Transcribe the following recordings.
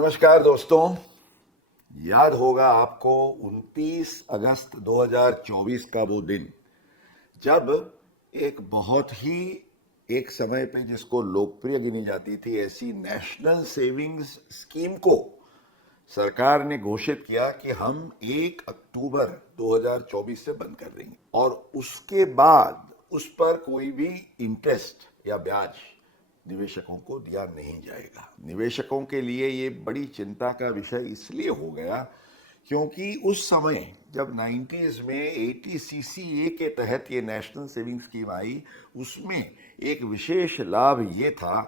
नमस्कार दोस्तों। याद होगा आपको 29 अगस्त 2024 का वो दिन जब एक बहुत ही एक समय पे जिसको लोकप्रिय गिनी जाती थी ऐसी नेशनल सेविंग्स स्कीम को सरकार ने घोषित किया कि हम 1 अक्टूबर 2024 से बंद कर देंगे और उसके बाद उस पर कोई भी इंटरेस्ट या ब्याज निवेशकों को दिया नहीं जाएगा। निवेशकों के लिए ये बड़ी चिंता का विषय इसलिए हो गया क्योंकि उस समय जब 90s में एटीसीसीए के तहत ये नेशनल सेविंग स्कीम आई, उसमें एक विशेष लाभ ये था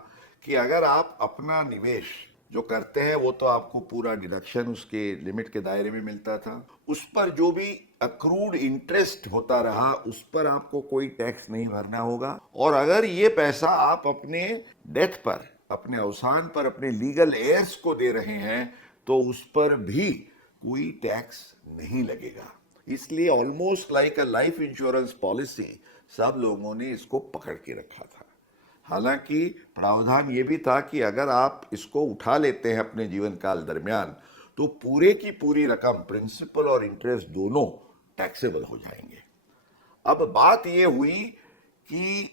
कि अगर आप अपना निवेश जो करते हैं वो तो आपको पूरा डिडक्शन उसके लिमिट के दायरे में मिलता था, उस पर जो भी अक्रूड इंटरेस्ट होता रहा उस पर आपको कोई टैक्स नहीं भरना होगा। और अगर ये पैसा आप अपने डेथ पर, अपने अवसान पर अपने लीगल एयर्स को दे रहे हैं तो उस पर भी कोई टैक्स नहीं लगेगा। इसलिए almost like a life insurance policy सब लोगों ने इसको पकड़ के रखा था। हालांकि प्रावधान ये भी था कि अगर आप इसको उठा लेते हैं अपने जीवन काल दरमियान तो पूरे की पूरी रकम, प्रिंसिपल और इंटरेस्ट दोनों टैक्सेबल हो जाएंगे। अब बात ये हुई कि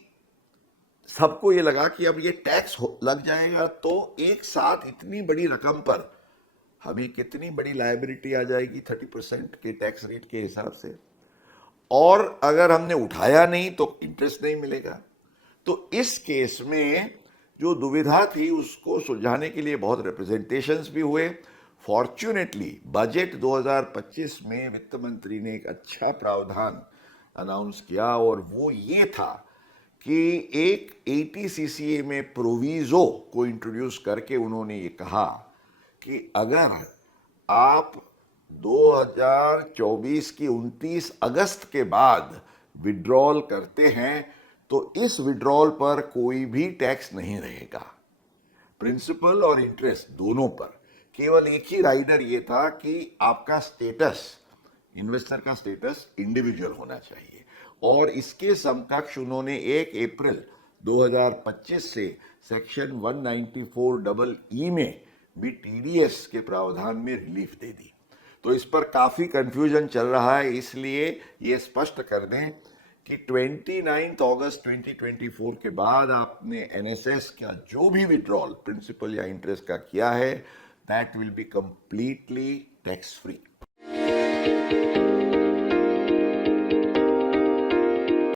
सबको ये लगा कि अब ये टैक्स लग जाएगा तो एक साथ इतनी बड़ी रकम पर हमें कितनी बड़ी लायबिलिटी आ जाएगी 30% के टैक्स रेट के हिसाब से, और अगर हमने उठाया नहीं तो इंटरेस्ट नहीं मिलेगा। तो इस केस में जो दुविधा थी उसको सुलझाने के लिए बहुत रिप्रेजेंटेशंस भी हुए। फॉर्चुनेटली बजट 2025 में वित्त मंत्री ने एक अच्छा प्रावधान अनाउंस किया और वो ये था कि एक एटीसीसीए में प्रोविजो को इंट्रोड्यूस करके उन्होंने ये कहा कि अगर आप 2024 की 29 अगस्त के बाद विड्रॉल करते हैं तो इस विड्रॉल पर कोई भी टैक्स नहीं रहेगा, प्रिंसिपल और इंटरेस्ट दोनों पर। केवल एक ही राइडर ये था कि आपका स्टेटस, इन्वेस्टर का स्टेटस इंडिविजुअल होना चाहिए। और इसके समकक्ष उन्होंने 1 अप्रैल 2025 से सेक्शन 194 में भी टीडीएस के प्रावधान में रिलीफ दे दी। तो इस पर काफी कंफ्यूजन चल रहा है, इसलिए ये स्पष्ट कर दें कि 29 अगस्त 2024 के बाद आपने एनएसएस का जो भी विड्रॉल प्रिंसिपल या इंटरेस्ट का किया है that will be completely tax free.